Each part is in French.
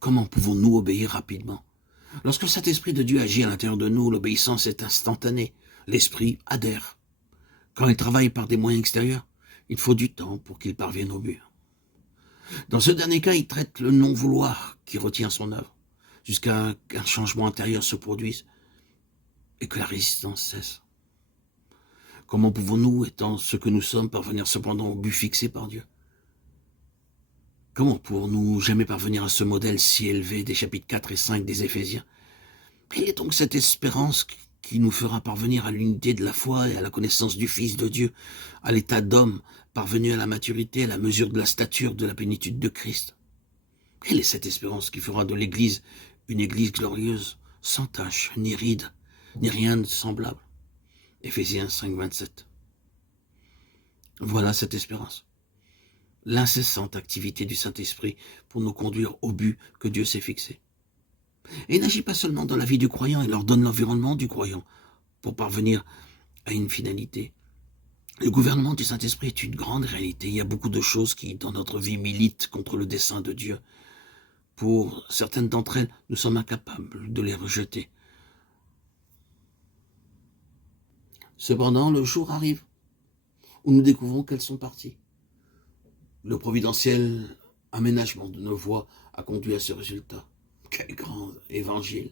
Comment pouvons-nous obéir rapidement? Lorsque le Saint-Esprit de Dieu agit à l'intérieur de nous, l'obéissance est instantanée. L'Esprit adhère. Quand il travaille par des moyens extérieurs, il faut du temps pour qu'il parvienne au but. Dans ce dernier cas, il traite le non-vouloir qui retient son œuvre, jusqu'à qu'un changement intérieur se produise et que la résistance cesse. Comment pouvons-nous, étant ce que nous sommes, parvenir cependant au but fixé par Dieu? Comment pourrons-nous jamais parvenir à ce modèle si élevé des chapitres 4 et 5 des Éphésiens? Quelle est donc cette espérance qui nous fera parvenir à l'unité de la foi et à la connaissance du Fils de Dieu, à l'état d'homme, parvenu à la maturité, à la mesure de la stature de la plénitude de Christ? Quelle est cette espérance qui fera de l'Église une Église glorieuse, sans tache, ni ride, ni rien de semblable? Éphésiens 5, 27. Voilà cette espérance. L'incessante activité du Saint-Esprit pour nous conduire au but que Dieu s'est fixé. Et il n'agit pas seulement dans la vie du croyant, il leur donne l'environnement du croyant pour parvenir à une finalité. Le gouvernement du Saint-Esprit est une grande réalité. Il y a beaucoup de choses qui, dans notre vie, militent contre le dessein de Dieu. Pour certaines d'entre elles, nous sommes incapables de les rejeter. Cependant, le jour arrive où nous découvrons qu'elles sont parties. Le providentiel aménagement de nos voies a conduit à ce résultat. Quel grand évangile!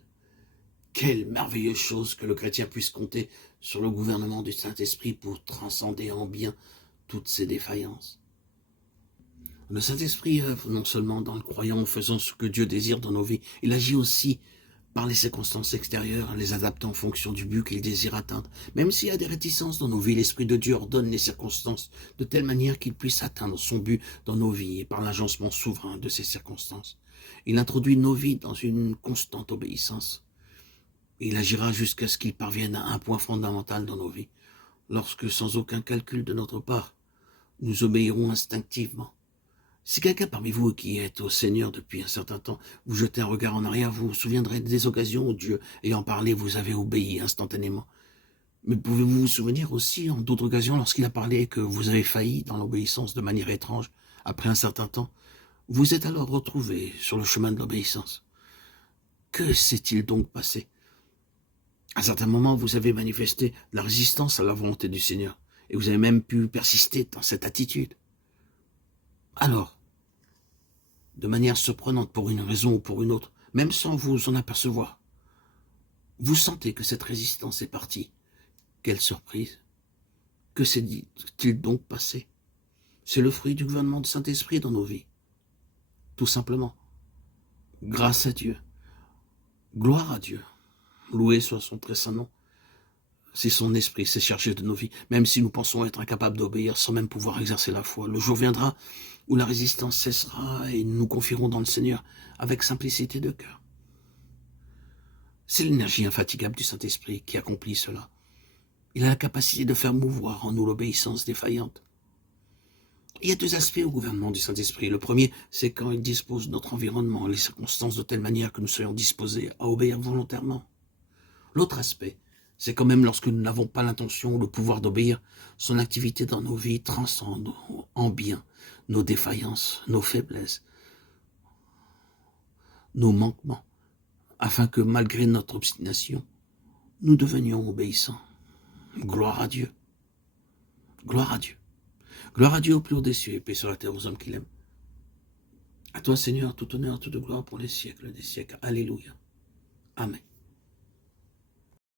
Quelle merveilleuse chose que le chrétien puisse compter sur le gouvernement du Saint-Esprit pour transcender en bien toutes ses défaillances. Le Saint-Esprit œuvre non seulement dans le croyant en faisant ce que Dieu désire dans nos vies, il agit aussi par les circonstances extérieures, les adaptant en fonction du but qu'il désire atteindre. Même s'il y a des réticences dans nos vies, l'Esprit de Dieu ordonne les circonstances de telle manière qu'il puisse atteindre son but dans nos vies et par l'agencement souverain de ces circonstances. Il introduit nos vies dans une constante obéissance. Il agira jusqu'à ce qu'il parvienne à un point fondamental dans nos vies, lorsque, sans aucun calcul de notre part, nous obéirons instinctivement. Si quelqu'un parmi vous qui est au Seigneur depuis un certain temps, vous jetez un regard en arrière, vous vous souviendrez des occasions où Dieu, ayant parlé, vous avez obéi instantanément. Mais pouvez-vous vous souvenir aussi en d'autres occasions, lorsqu'il a parlé et que vous avez failli dans l'obéissance de manière étrange, après un certain temps, vous êtes alors retrouvé sur le chemin de l'obéissance. Que s'est-il donc passé? À certains moments, vous avez manifesté la résistance à la volonté du Seigneur, et vous avez même pu persister dans cette attitude. Alors, de manière surprenante pour une raison ou pour une autre, même sans vous en apercevoir, vous sentez que cette résistance est partie. Quelle surprise! Que s'est-il donc passé? C'est le fruit du gouvernement du Saint-Esprit dans nos vies. Tout simplement. Grâce à Dieu. Gloire à Dieu. Loué soit son très saint nom. C'est son esprit s'est chargé de nos vies, même si nous pensons être incapables d'obéir sans même pouvoir exercer la foi. Le jour viendra où la résistance cessera et nous nous confierons dans le Seigneur avec simplicité de cœur. C'est l'énergie infatigable du Saint-Esprit qui accomplit cela. Il a la capacité de faire mouvoir en nous l'obéissance défaillante. Il y a deux aspects au gouvernement du Saint-Esprit. Le premier, c'est quand il dispose de notre environnement, les circonstances de telle manière que nous soyons disposés à obéir volontairement. L'autre aspect, c'est quand même lorsque nous n'avons pas l'intention ou le pouvoir d'obéir, son activité dans nos vies transcende en bien nos défaillances, nos faiblesses, nos manquements, afin que malgré notre obstination, nous devenions obéissants. Gloire à Dieu. Gloire à Dieu. Gloire à Dieu au plus haut des cieux et paix sur la terre aux hommes qu'il aime. À toi, Seigneur, tout honneur, toute gloire pour les siècles des siècles. Alléluia. Amen.